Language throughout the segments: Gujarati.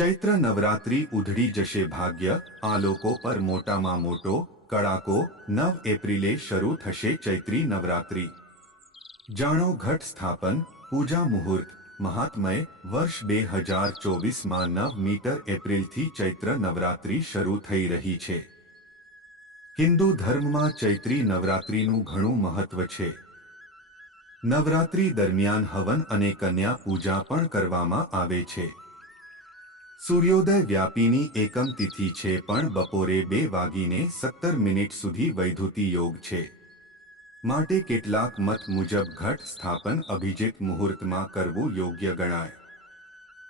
ચૈત્ર નવરાત્રી ઉધડી જશે ભાગ્ય, આ લોકો પર મોટામાં મોટો કડાકો। 9 એપ્રિલે શરૂ થશે ચૈત્રી નવરાત્રી। જાણો ઘટ સ્થાપન, પૂજા મુહૂર્ત, મહાત્મય। વર્ષ 2024માં 9 એપ્રિલથી ચૈત્ર નવરાત્રી શરૂ થઈ રહી છે। હિન્દુ ધર્મમાં ચૈત્રી નવરાત્રીનું ઘણું મહત્વ છે। નવરાત્રી દરમિયાન હવન અને કન્યા પૂજા પણ કરવામાં આવે છે। સૂર્યોદય વ્યાપીની એકમ તિથિ છે, પણ બપોરે 2:17 સુધી વૈધુતિ યોગ છે, માટે કેટલાક મત મુજબ ઘટ સ્થાપન અભિજીત મુહૂર્તમાં કરવું યોગ્ય ગણાય।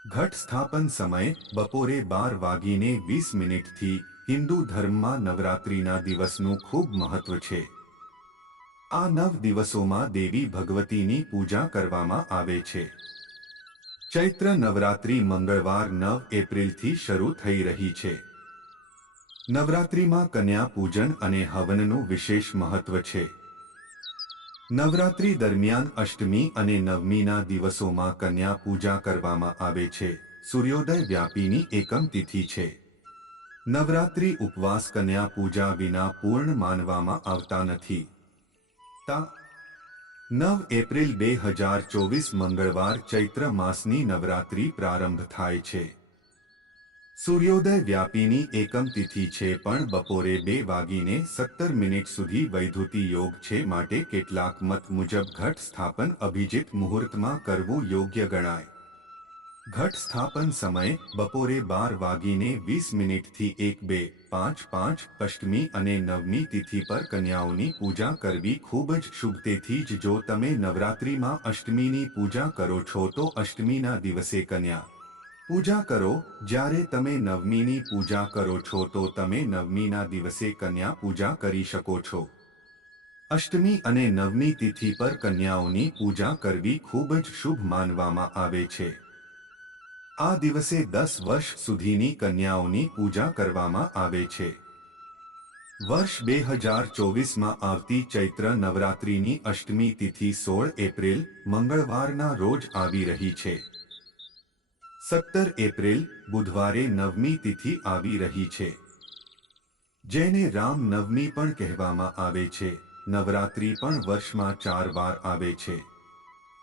ઘટ સ્થાપન સમય બપોરે 12:20 થી। હિન્દુ ધર્મમાં નવરાત્રિના દિવસનું ખૂબ મહત્વ છે। આ 9 દિવસોમાં દેવી ભગવતીની પૂજા કરવામાં આવે છે। ચૈત્ર નવરાત્રી મંગળવાર 9 એપ્રિલથી શરૂ થઈ રહી છે। નવરાત્રિમાં કન્યા પૂજન અને હવનનું વિશેષ મહત્વ છે। નવરાત્રી દરમિયાન અષ્ટમી અને નવમીના દિવસોમાં કન્યા પૂજા કરવામાં આવે છે। સૂર્યોદય વ્યાપીની એકમ તિથિ છે। નવરાત્રી ઉપવાસ કન્યા પૂજા વિના પૂર્ણ માનવામાં આવતા નથી। 9 એપ્રિલ 2024 મંગળવાર ચૈત્ર માસની નવરાત્રી પ્રારંભ થાય છે। સૂર્યોદય વ્યાપીની એકમ તિથિ છે, પણ બપોરે 2:17 સુધી વૈધુતિ યોગ છે, માટે કેટલાક મત મુજબ ઘટ સ્થાપન અભિજીત મુહૂર્તમાં કરવું યોગ્ય ગણાય। ઘટ સ્થાપન સમય બપોરે 12:20 થી 1:55। અષ્ટમી અને નવમી તિથિ પર કન્યાઓની પૂજા કરવી ખૂબ જ શુભ। તેથી જ જો તમે નવરાત્રિમાં અષ્ટમીની પૂજા કરો છો તો અષ્ટમીના દિવસે કન્યા પૂજા કરો। જ્યારે તમે નવમીની પૂજા કરો છો તો તમે નવમીના દિવસે કન્યા પૂજા કરી શકો છો। અષ્ટમી અને નવમી તિથિ પર કન્યાઓની પૂજા કરવી ખૂબ જ શુભ માનવામાં આવે છે। આ દિવસે 10 વર્ષ સુધીની કન્યાઓની પૂજા કરવામાં આવે છે। વર્ષ 2024માં આવતી ચૈત્ર નવરાત્રિની અષ્ટમી તિથિ 16 એપ્રિલ મંગળવારના રોજ આવી રહી છે। 17 એપ્રિલ બુધવારે નવમી તિથિ આવી રહી છે, જેને રામ નવમી પણ કહેવામાં આવે છે। નવરાત્રિ પણ વર્ષમાં 4 વાર આવે છે।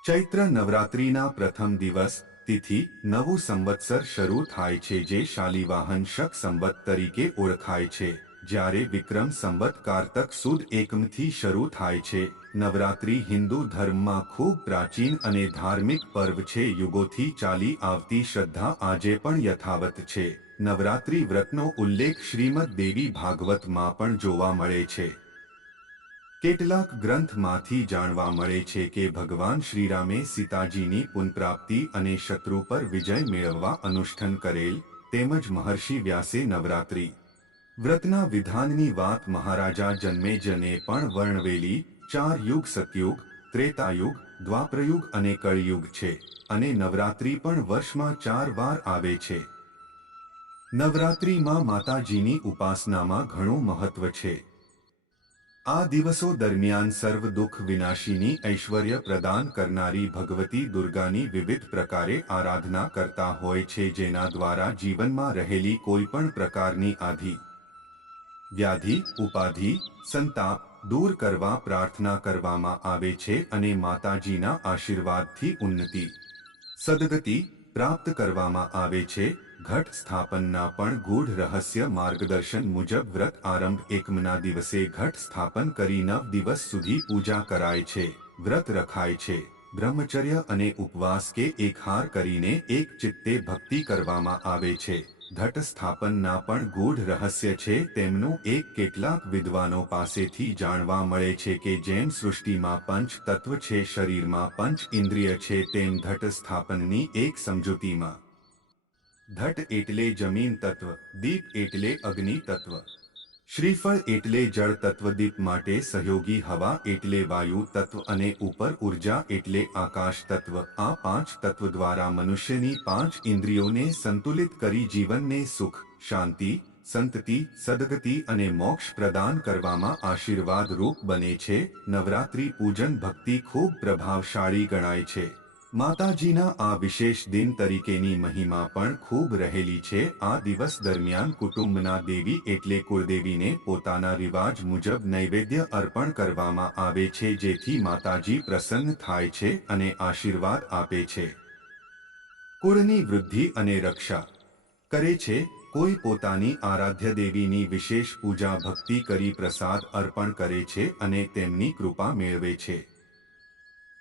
ચૈત્ર નવરાત્રિના પ્રથમ દિવસ તિથિ નવું સંવત્સર શરૂ થાય છે, જે શાલિવાહન શક સંવત તરીકે ઓળખાય છે, જ્યારે વિક્રમ સંવત કારતક સુદ એકમથી શરૂ થાય છે। નવરાત્રિ હિન્દુ ધર્મમાં ખૂબ પ્રાચીન અને ધાર્મિક પર્વ છે। યુગોથી ચાલી આવતી શ્રદ્ધા આજે પણ યથાવત છે। નવરાત્રિ વ્રતનો ઉલ્લેખ શ્રીમદ દેવી ભાગવતમાં પણ જોવા મળે છે। કેટલાક ગ્રંથમાંથી જાણવા મળે છે કે ભગવાન શ્રીરામે સીતાજીની પુનઃપ્રાપ્તિ અને શત્રુ પર વિજય મેળવવા અનુષ્ઠાન કરેલ, તેમજ મહર્ષિ વ્યાસે નવરાત્રિ વ્રતના વિધાનની વાત મહારાજા જન્મેજયને પણ વર્ણવેલી। 4 યુગ સતયુગ, ત્રેતાયુગ, દ્વાપરયુગ અને કળિયુગ છે, અને નવરાત્રિ પણ વર્ષમાં 4 વાર આવે છે। નવરાત્રિમાં માતાજીની ઉપાસનામાં ઘણું મહત્વ છે। આ દિવસો દરમિયાન સર્વ દુઃખ વિનાશિની ઐશ્વર્ય પ્રદાન કરનારી ભગવતી દુર્ગાની વિવિધ પ્રકારે આરાધના કરતા હોય છે, જેના દ્વારા જીવનમાં રહેલી કોઈપણ પ્રકારની આધિ, વ્યાધિ, ઉપાધિ, સંતાપ દૂર કરવા પ્રાર્થના કરવામાં આવે છે અને માતાજીના આશીર્વાદથી ઉન્નતિ, સદગતિ પ્રાપ્ત કરવામાં આવે છે। ઘટ સ્થાપનના પણ ગૂઢ રહસ્ય માર્ગદર્શન મુજબ વ્રત આરંભ એકમના દિવસે ઘટ સ્થાપન કરી 9 દિવસ સુધી પૂજા કરાય છે, વ્રત રખાય છે। બ્રહ્મચર્ય અને ઉપવાસ કે એકહાર કરીને એક ચિત્તે ભક્તિ કરવામાં આવે છે। ઘટ સ્થાપનના પણ ગૂઢ રહસ્ય છે, તેમનું એક કેટલાક વિદ્વાનો પાસેથી જાણવા મળે છે કે જેમ સૃષ્ટિમાં પંચ તત્વ છે, શરીરમાં પંચ ઇન્દ્રિય છે, તેમ ઘટ સ્થાપનની એક સમજૂતીમાં ઘટ એટલે જમીન તત્વ, દીપ એટલે અગ્નિ તત્વ, શ્રીફળ એટલે જળ તત્વ, દીપ માટે સહયોગી હવા એટલે વાયુ તત્વ અને ઉપર ઉર્જા એટલે આકાશ તત્વ। આ 5 તત્વ દ્વારા મનુષ્યની 5 ઇન્દ્રિયોને સંતુલિત કરી જીવનને સુખ, શાંતિ, સંતતિ, સદગતિ અને મોક્ષ પ્રદાન કરવામાં આશીર્વાદ રૂપ બને છે। નવરાત્રિ પૂજન ભક્તિ ખૂબ પ્રભાવશાળી ગણાય છે। માતાજીના આ વિશેષ દિન તરીકેની મહિમા પણ ખૂબ રહેલી છે. આ દિવસ દરમિયાન કુટુંબના દેવી એટલે કુળદેવીને પોતાના રિવાજ મુજબ નૈવેદ્ય અર્પણ કરવામાં આવે છે, જેથી માતાજી પ્રસન્ન થાય છે અને આશીર્વાદ આપે છે. કુળની વૃદ્ધિ અને રક્ષા કરે છે. કોઈ પોતાની આરાધ્ય દેવીની વિશેષ પૂજા ભક્તિ કરી પ્રસાદ અર્પણ કરે છે અને તેમની કૃપા મેળવે છે.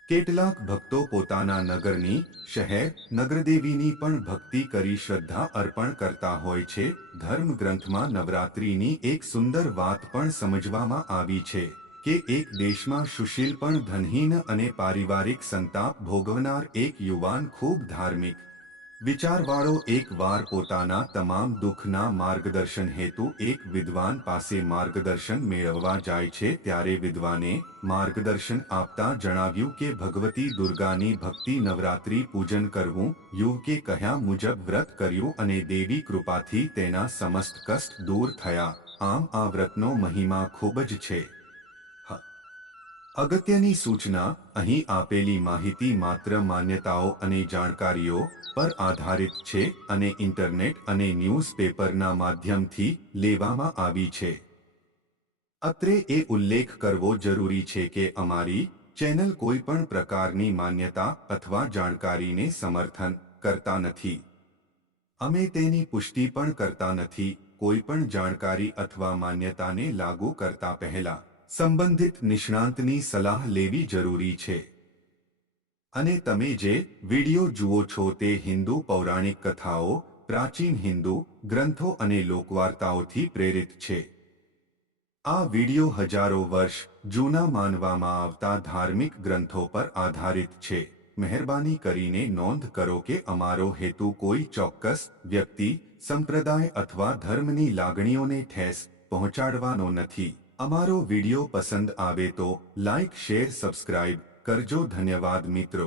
કેટલાક ભક્તો પોતાના નગરની, શહેર, નગરદેવીની પણ ભક્તિ કરી શ્રદ્ધા અર્પણ કરતા હોય છે. ધર્મ ગ્રંથમાં નવરાત્રિની એક સુંદર વાત પણ સમજવામાં આવી છે કે એક દેશમાં સુશીલ પણ ધનહીન અને પારિવારિક સંતાપ ભોગવનાર એક યુવાન ખૂબ ધાર્મિક વિચારવાળો એક વાર પોતાના તમામ દુઃખના માર્ગદર્શન હેતુ એક વિદ્વાન પાસે માર્ગદર્શન મેળવવા જાય છે. ત્યારે વિદ્વાને માર્ગદર્શન આપતા જણાવ્યું કે ભગવતી દુર્ગાની ભક્તિ, નવરાત્રિ પૂજન કરવું. યુવકે કહ્યા મુજબ વ્રત કર્યું અને દેવી કૃપાથી તેના સમસ્ત કષ્ટ દૂર થયા. આમ આ વ્રતનો મહિમા ખૂબ જ છે. અગત્યની સૂચના: અહીં આપેલી માહિતી માત્ર માન્યતાઓ અને જાણકારીઓ પર આધારિત છે અને ઇન્ટરનેટ અને ન્યૂઝપેપરના માધ્યમથી લેવામાં આવી છે. અત્રે એ ઉલ્લેખ કરવો જરૂરી છે કે અમારી ચેનલ કોઈ પણ પ્રકારની માન્યતા અથવા જાણકારીને સમર્થન કરતા નથી. અમે તેની પુષ્ટિ પણ કરતા નથી. કોઈ પણ જાણકારી અથવા માન્યતાને લાગુ કરતા પહેલા સંબંધિત નિષ્ણાંતની સલાહ લેવી જરૂરી છે. અને તમે જે વિડિયો જુઓ છો તે હિન્દુ પૌરાણિક કથાઓ, પ્રાચીન હિન્દુ ગ્રંથો અને લોકવાર્તાઓથી પ્રેરિત છે. આ વિડિયો હજારો વર્ષ જૂના માનવામાં આવતા ધાર્મિક ગ્રંથો પર આધારિત છે. મહેરબાની કરીને નોંધ કરો કે અમારો હેતુ કોઈ ચોક્કસ વ્યક્તિ, સંપ્રદાય અથવા ધર્મની લાગણીઓને ઠેસ પહોંચાડવાનો નથી. અમારો વિડિયો પસંદ આવે તો લાઇક, શેર, સબસ્ક્રાઇબ કરજો. ધન્યવાદ મિત્રો.